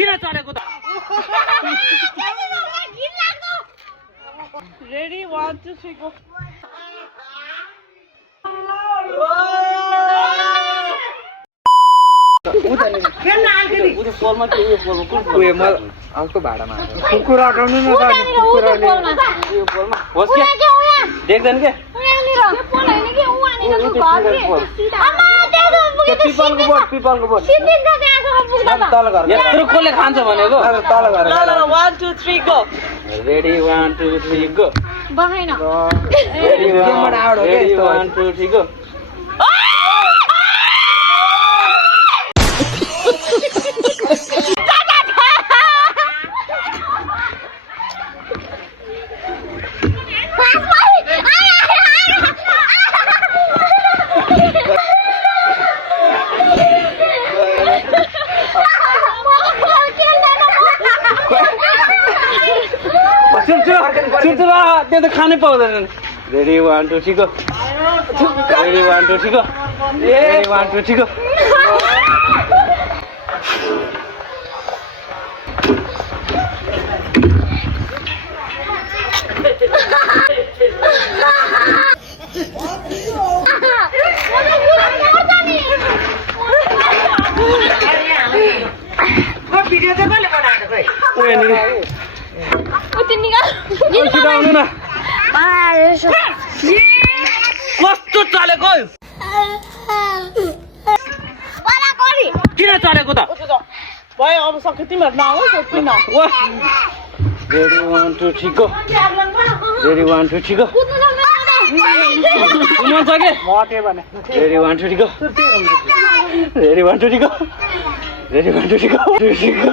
किन चलेको त रेडी 1 2 3 गो अर्को भाडामा कुकुर हटाउनु न देख्दैन के पिपलको बोट तल घर यत्रो कसले खान्छ भनेको तल घर 1 2 3 गो रेडी 1 2 3 गो बहाइन रेडी 1 2 3 गो त्यो त खानै पाउँदैन ready 1 2 3 go ready 1 2 3 go ready 1 2 3 go video चाहिँ कसले बनाएको खै कस्तो चलेको किन चलेको त भयो अब सक्यो तिमीहरू नआऊ सोध्नु न रेडी 1 2 3 गो रेडी 1 2 3 गो कुन सक्यो मटे भने ready 1 2 3 go ready 1 2 3 go ready 1 2 3 go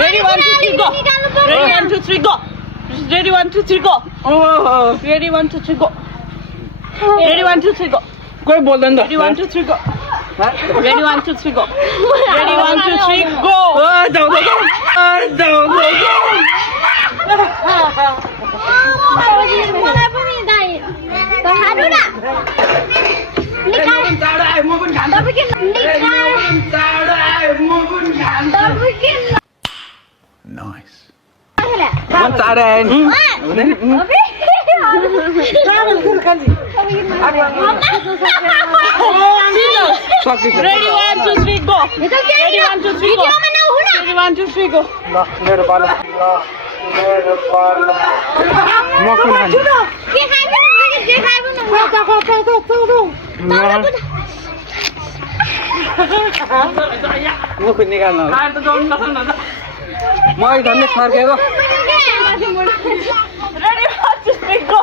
Ready 1 2 3 go. Ready 1 2 3 go. Ready 1 2 3 go. Ready 1 2 3 go. Ready 1 2 3 go. कोही बोल्दैन त Ready 1 2 3 go. Ready 1 2 3 go. Ready 1 2 3 go. जाऊ मलाई पनि दाइ त खानु न निकाल चाडा आए म पनि खान्छु तपाईँ के चाडा आए म पनि खान्छु तपाईँ के नाइस म चाडा आए नि Ready 1 2 3 go. Ready 1 2 3 go. Ready 1 2 3 go. ल मेरो पालो म कुन खान्छु के खाइबन के खाइबन म कुन निकाल्नु म अहिले झन्डै फर्केको Ready 1 2 3 go.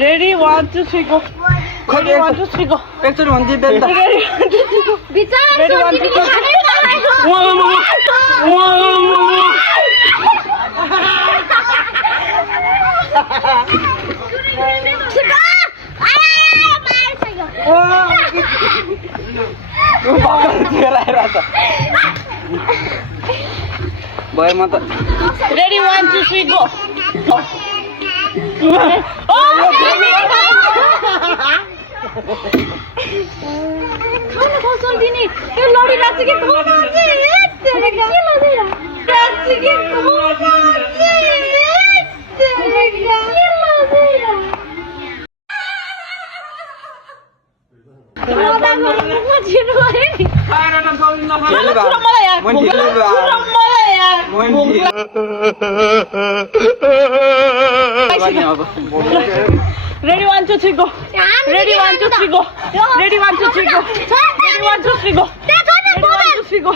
Ready 1 2 3 go. Ready 1 2 3 go. एकचोटि भन्छ दिदैन त Ready 1 2 3 go. बिचारा Ready 1 2 3 भयो म त Ready 1 2 3 go. खाना खोज्नु दिने त्यो लडिरहेको छ कि कोमा चाहिँ तेरे के लडिरहेको छ कि कोमा चाहिँ तेरे के Ready 1 2 3 go. Ready 1 2 3 go. Ready 1 2 3 go. Ready 1 2 3 go. Ready 1 2 3 go.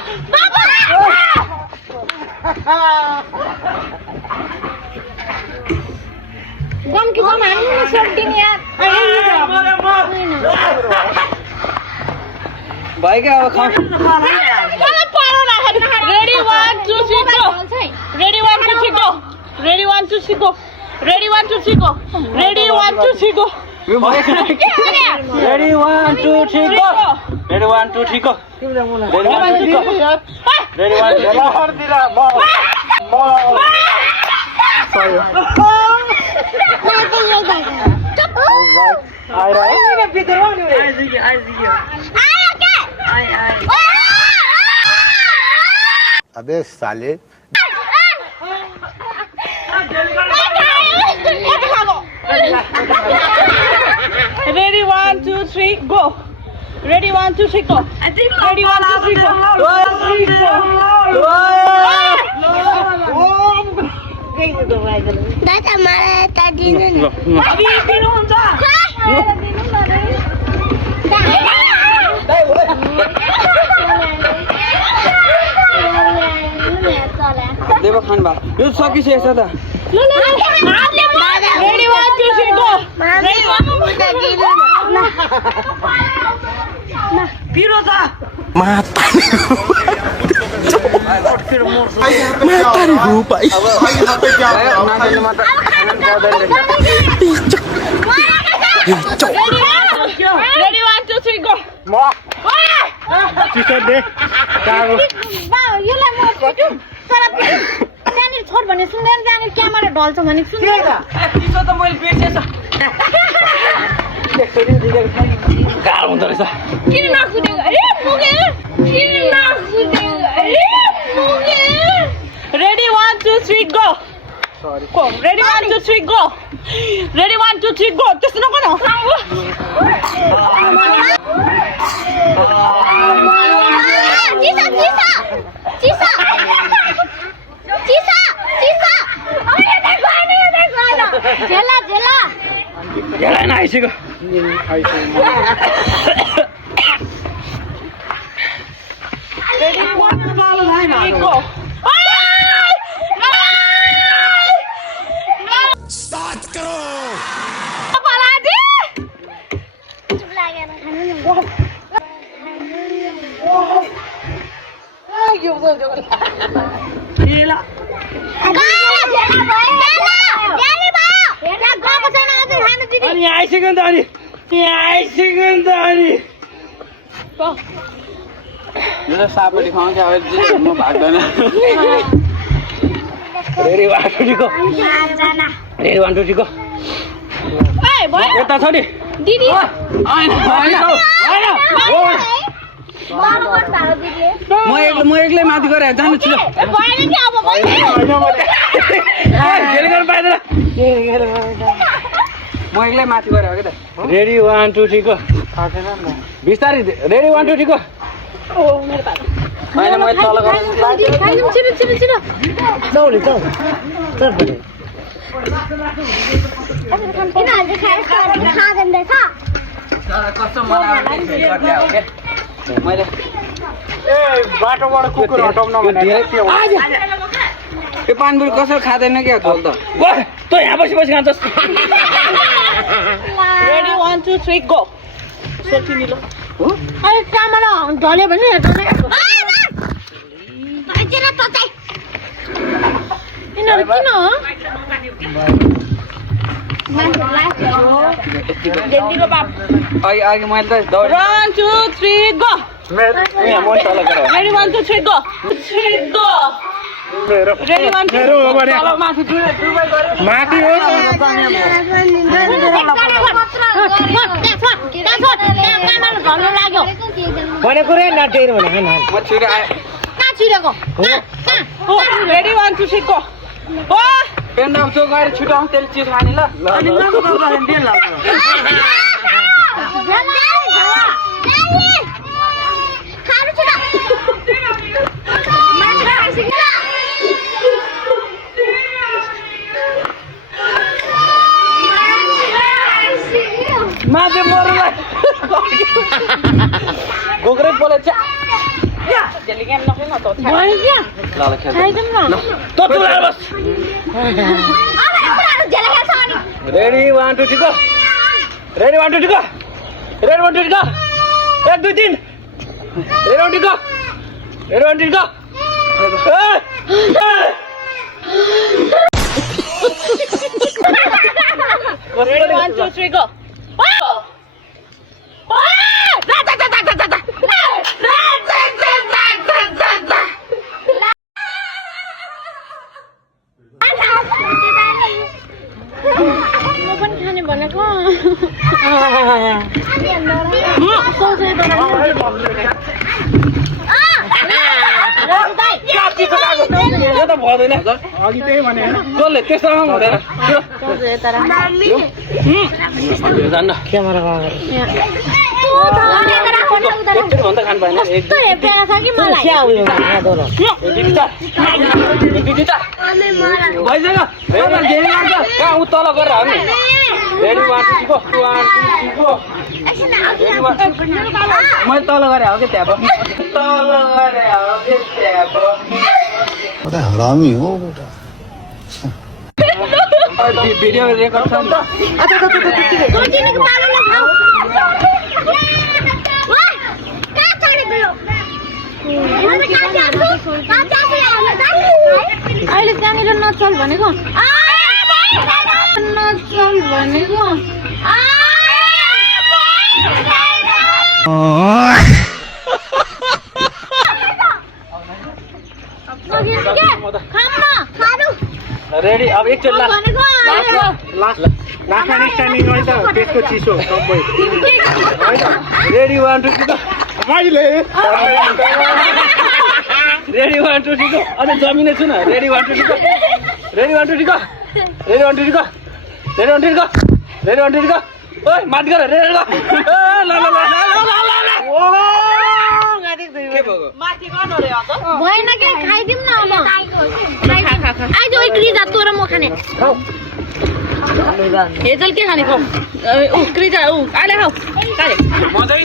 गम कि गम हान्नु न सक्दिन यार भयो क्या अब खाऊ Ready 1 2 3 go. Ready 1 2 3 go. Ready 1 2 3 go. Ready 1 2 3 go. Ready 1 2 3 go. Ready 1 2 3 go. Ready, 1, 2, 3, go. Ready, 1, 2, 3, go. Ready, 1, 2, 3, go. अबे साले Ready, 1, 2, 3, go. Ready, 1, 2, 3, go. Ready, 1, 2, 3, go. दादा मलाई त दिनु न देव खान बा यो सकिसकेछ त Ready, 1, 2, 3, go. Ready, 1, 2, 3, go. Ready, 1, 2, 3, go. चिसो दे कागो यसलाई म छिटो तर त्यहाँनिर छोड भने सुन्दैन त्यहाँनिर क्यामेरा ढल्छ भने सुन्दैन चिसो त मैले बिर्सेछ गाह्रो हुँदो रहेछ किन नकुदेको ए पुगे किन नकुदेको ए पुगे Ready, 1, 2, 3, go. Go. Ready, 1, 2, 3, go. Ready, 1, 2, 3, go. Just no go. चिसा चिसा चिसा चिसा चिसा अरे देखो जेला जेला यहाँ आइसक्यो Ready, 1, 2, 3, go. स्टार्ट करो चुप लागेर खानु न अनि आइसक्यो नि त अनि यहाँ आइसक्यो नि त अनि यो त सापले खुवाउँछ अब म भाग्दैन ready 1 2 3 go ready 1 2 3 go Hey, boy. यता छ नि दिदी हैन म एक्लै माथि गएर जानु छु म एक्लै माथि गएर हो कि त रेडी 1 2 3 go बिस्तारै रेडी 1 2 3 go हैन मैले तल गरेँ छिटो छिटो छिटो किन आज खाँदैन रहेछ कस्तो मलाई मैले ए बाटोबाट कुकुर हटाउन भने यो पानपुरी कसरी खाँदैन क्या झोल त तँ यहाँ बसी बसी खान्छस् Ready, 1, 2, 3, go. Continue. अरे चामल ढल्यो भने यिनीहरू किन हो Ready, बाप. अघि मैले त दौड 1, 2, 3, go. यहाँ म तल गरेँ Ready, 1, 2, 3, go. 3, go. Ready, 1, 2, 3, मेरो हो भने go. माथि हो भनेको रे नाटेर भने हैन म छिटो आएँ कहाँ छिरेको Oh, ready, 1, 2, 3, go. Oh! पेन्डाम चोक गएर छिटो आउँ त्यसले चिज खाने ल माथि मरुलाई गोग्रे पोलेछ Jadi game nak kena tu. भयो क्या ल ल खेल खाइदिउँ न त तुला बस ready 1 2 3 go ready 1 2 3 go ready 1 2 3 go 1 2 3 ready 1 2 go ready 1 2 go Ready, 1, 2, 3, go. Oh! Oh! यो त भएन अघि त्यही भने जसले त्यस्तोमा हुँदैन जान्न भन्दा खानु पाएन भइसक्यो ऊ तल गरेर हाल्नु रेडी मैले तल गरेर हो कि त्यहाँ तल गरेर हो कि त्यहाँ बड़ा हरामी हो बेटा भिडियो रेकर्ड छ नि त अहिले त्यहाँनिर नचल भनेको नचल भनेको रेडी अब एकचोटि लास्ट स्ट्यान्डिङ है त त्यसको चिसो सबै रेडी 1 2 3 मैले रेडी 1 2 3 अनि जमिनै छु न ready 1 2 3 ready 1 2 3 ready 1 2 3 ready 1 2 3 ready 1 2 3 ओइ माथि गर रेडी ल ल ल ओ माथि गर्नु रे अन्त भएन के खाइदिउँ न अब आइज ओइ क्रिजा तँ र म खाने हेजल के खाने खाऊ ऊ क्रिजा ऊ आले खाऊ काले मजै